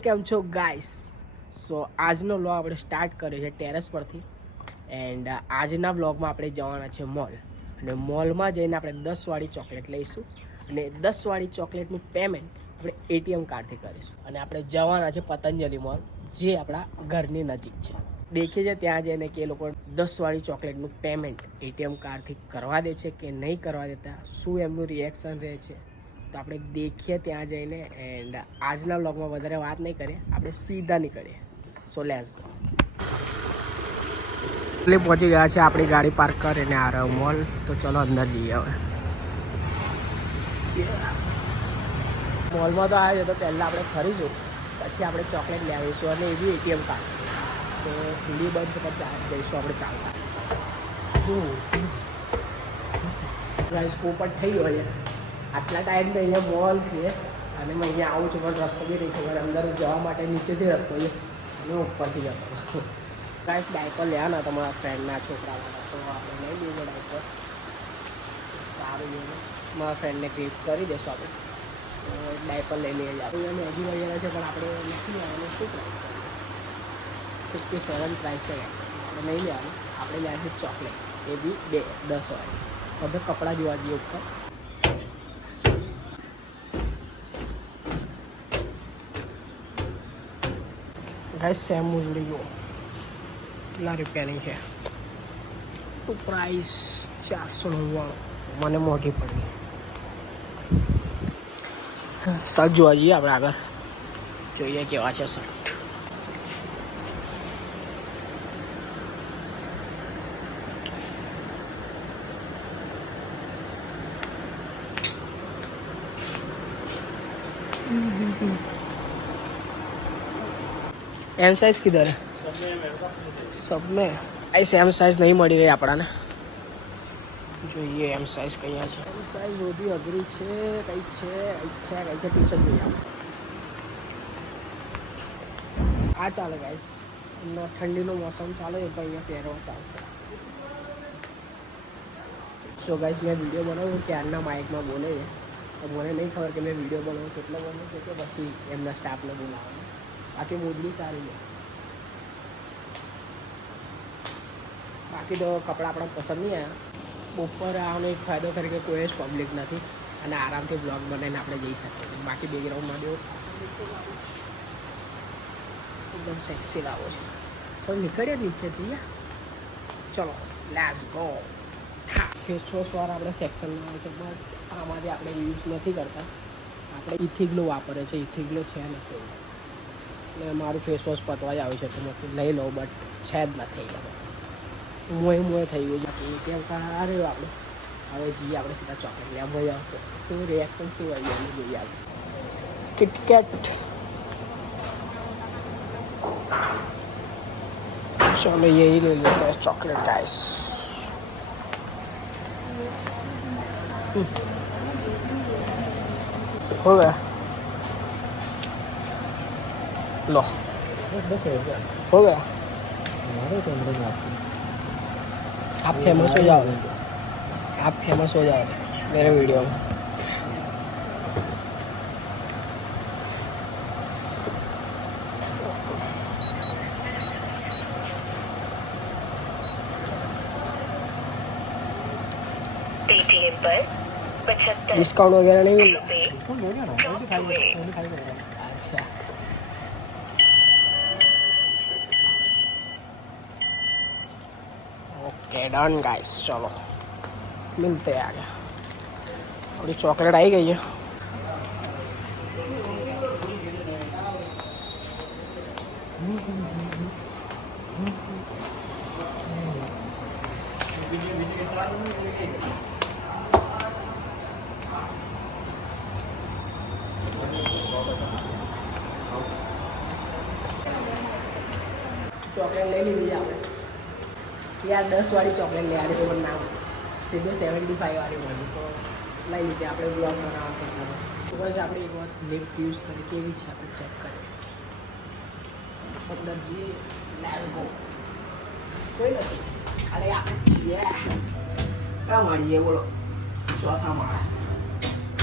કેમ છો ગાઈસ સો આજનો વ્લોગ આપણે સ્ટાર્ટ કર્યો છે ટેરેસ પરથી એન્ડ આજના વ્લોગમાં આપણે જવાના છે મોલ અને મોલમાં જઈને આપણે દસવાળી ચોકલેટ લઈશું અને દસવાળી ચોકલેટનું પેમેન્ટ આપણે એટીએમ કાર્ડથી કરીશું. અને આપણે જવાના છે પતંજલિ મોલ જે આપણા ઘરની નજીક છે. દેખીએ છે ત્યાં જઈને કે એ લોકો દસવાળી ચોકલેટનું પેમેન્ટ એટીએમ કાર્ડથી કરવા દે છે કે નહીં કરવા દેતા, શું એમનું રિએક્શન રહે છે? તો આપણે દેખીએ ત્યાં જઈને એન્ડ આજના બ્લોગમાં વધારે વાત નહીં કરીએ, આપણે સીધા નીકળીએ. સો લેસ ગો એટલે પહોંચી ગયા છે આપણી ગાડી પાર્ક કરીને આ રહ્યો મોલ તો ચલો અંદર જઈએ હવે. મોલમાં તો આવ્યો તો પહેલાં આપણે ફરીશું પછી આપણે ચોકલેટ લઈ આવીશું અને એવી એટીએમ કાર્ડ તો સીડી બંધ છે ચા- જઈશું આપણે ચાલતા. ગાઈસ પોપટ થઈ ગયો છે. આટલા ટાઈમ તો અહીંયા મોલ છે. અને હું અહીંયા આવું છું, પણ રસ્તો બી નહીં ખબર. અંદર જવા માટે નીચેથી રસ્તો છે. અને ઉપરથી જતો કાંઈ ડાયપર લેવા ના તમારા ફ્રેન્ડના છોકરાવાળા. તો આપણે લઈ લઈએ ડાયપર સારું છે મારા ફ્રેન્ડને ગ્રીપ કરી દેશું આપણે. ડાયપર લઈ લઈએ આપણે મેગી વગેરે છે, પણ આપણે નથી લેવાનું. શું પ્રાઇસ ફિફ્ટી સેવન પ્રાઇસ છે આપણે નહીં લેવાનું. આપણે લેવાનું ચોકલેટ એ બી બે, દસ વાળી. હવે કપડાં જોવા જઈએ ઉપર. ગાઈસ સેમ ઉજળી જુઓ કેટલા રૂપિયાની છે તો પ્રાઇસ ચારસો નવ્વાણું મને મોટી પડી સાચું જોવા જઈએ આપણે આગળ જોઈએ કેવા છે શર્ટ એમ साइज़ किधर है सब में ऐसे एम साइज़ મળી રહી આપણાને. જોઈએ એમ સાઇઝ કયા છે. એમ સાઇઝ ઓધી અઘરી છે કઈ છે ઈચ્છા કઈ છે ટી શર્ટ જોઈએ આ ચાલે ગાઈસ એમનો ઠંડીનો મોસમ ચાલે, એ ભાઈ પહેરવો ચાલશે. સો ગાઈસ મેં વીડિયો બનાવ્યો ત્યારના માઇકમાં બોલે. છે મને નહીં ખબર કે મેં વીડિયો બનાવ્યો, કેટલો બન્યો છે કે પછી એમના સ્ટાફને બોલાવવાનો. બાકી મોજડી સારી છે. બાકી તો કપડાં આપણા પસંદ નહીં આવ્યા. બપોર આવવાનો એક ફાયદો ખરી કે કોઈ જ પબ્લિક નથી અને આરામથી બ્લોગ બનાવીને આપણે જઈ શકીએ બાકી બેકગ્રાઉન્ડમાં જો એકદમ સેક્સી લાવો છે. તો નીકળીએ નીચે જઈએ. ચલો લેટ્સ ગો ફેસ વોશવાળા આપણે સેક્શનમાં આવે છે. બટ આમાંથી આપણે યુઝ નથી કરતા. આપણે ઇથિગ્લો વાપરે છે. ઇથિગ્લો છે નથી એટલે મારું ફેસ વોશ પતવા જ આવ્યું છે તો મેં લઈ લઉં બટ છે જ નથી એટલે મોએ મોએ થઈ ગયું છે કેમ કે આ રહ્યું આપણે હવે જઈએ આપણે સીધા ચોકલેટ લેવા ભાઈ આવશે શું રિએક્શન શું આવી એનું જોઈએ આપણે કિટકેટ चलो यही ले लेते हैं चॉकलेट गाइस हो गया लो हो गया आप फेमस हो जाओगे आप फेमस हो जाओगे मेरे वीडियो में पेटीएम पर पचहत्तर डिस्काउंट वगैरह नहीं मिल रुपए अच्छा ओके डन गाइस चलो मिलते हैं आगे थोड़ी चॉकलेट आई गई है ચોકલેટ લઈ લીધી છે આપણે યાર દસ વાળી ચોકલેટ લે આરે પણ ના સીધું સેવન્ટી ફાઈવ વાળી મળ્યું તો લઈ લીધી, આપણે બ્લોગ બનાવવા કરતા બસ આપણે એક વાર લિફ્ટ યુઝ કરી, કેવી છે આપણે ચેક કરીએ. મતલબ જે લેટ્સ ગો કોઈ નથી. ખાલી આપણે છીએ. ક્યાં મળીએ, બોલો. ચોથા માળા.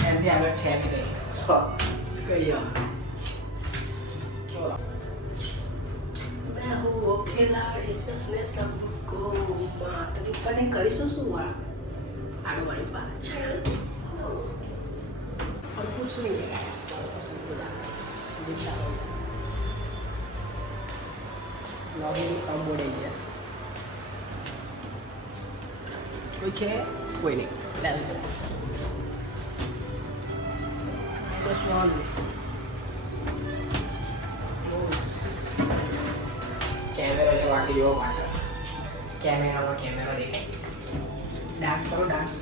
એનાથી આગળ છે બી કંઈ કહીએ મેં હું ખેલાડી જસને સબૂત जिसने सबको मात दी પણ એ કરીશું શું વાળ આડો મારી પાછળ और कुछ नहीं है गाइस तो पसंद से जाना जितना हो लॉगिंग कम बोले गया કોઈ છે કોઈ નહીં લેટ્સ ગો બસ ઓન કેમેરો જો આખી જેવો પાછળ કેમેરામાં કેમેરો દેખાય ડાન્સ કરો ડાન્સ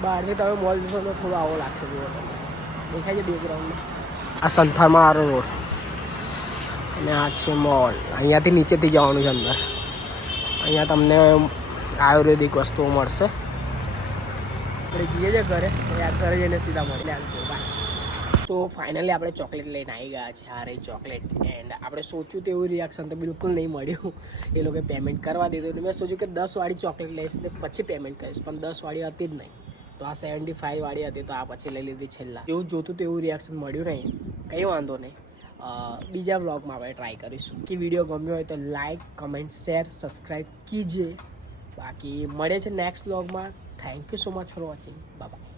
બહારથી તમે મોલ જોશો તો થોડો આવો લાગશે જુઓ તમે દેખાય છે બેકગ્રાઉન્ડમાં આ સંથારમાં આરો રોડ અને આ છે મોલ અહીંયાથી નીચેથી જવાનું છે અંદર અહીંયા તમને આયુર્વેદિક વસ્તુઓ મળશે આપણે જઈએ છીએ ઘરે યાદ ઘરે જઈને સીધા મળી બાય સો ફાઇનલી આપણે ચોકલેટ લઈને આવી ગયા છે આ ચોકલેટ એન્ડ આપણે સોચ્યું તેવું રિએક્શન તો બિલકુલ નહીં મળ્યું. એ લોકોએ પેમેન્ટ કરવા દીધું અને મેં સોચ્યું કે દસવાળી ચોકલેટ લઈશ ને પછી પેમેન્ટ કરીશ, પણ દસ વાળી હતી જ નહીં. તો આ સેવન્ટી ફાઇવવાળી હતી તો આ પછી લઈ લીધી છેલ્લા. જેવું જોતું તેવું રિએક્શન મળ્યું નહીં. કંઈ વાંધો નહીં. બીજા વ્લોગમાં આપણે ટ્રાય કરીશું. કે વીડિયો ગમ્યો હોય તો લાઇક કમેન્ટ શેર સબસ્ક્રાઈબ કીજે. બાકી મળે છે નેક્સ્ટ વ્લોગમાં thank you so much for watching bye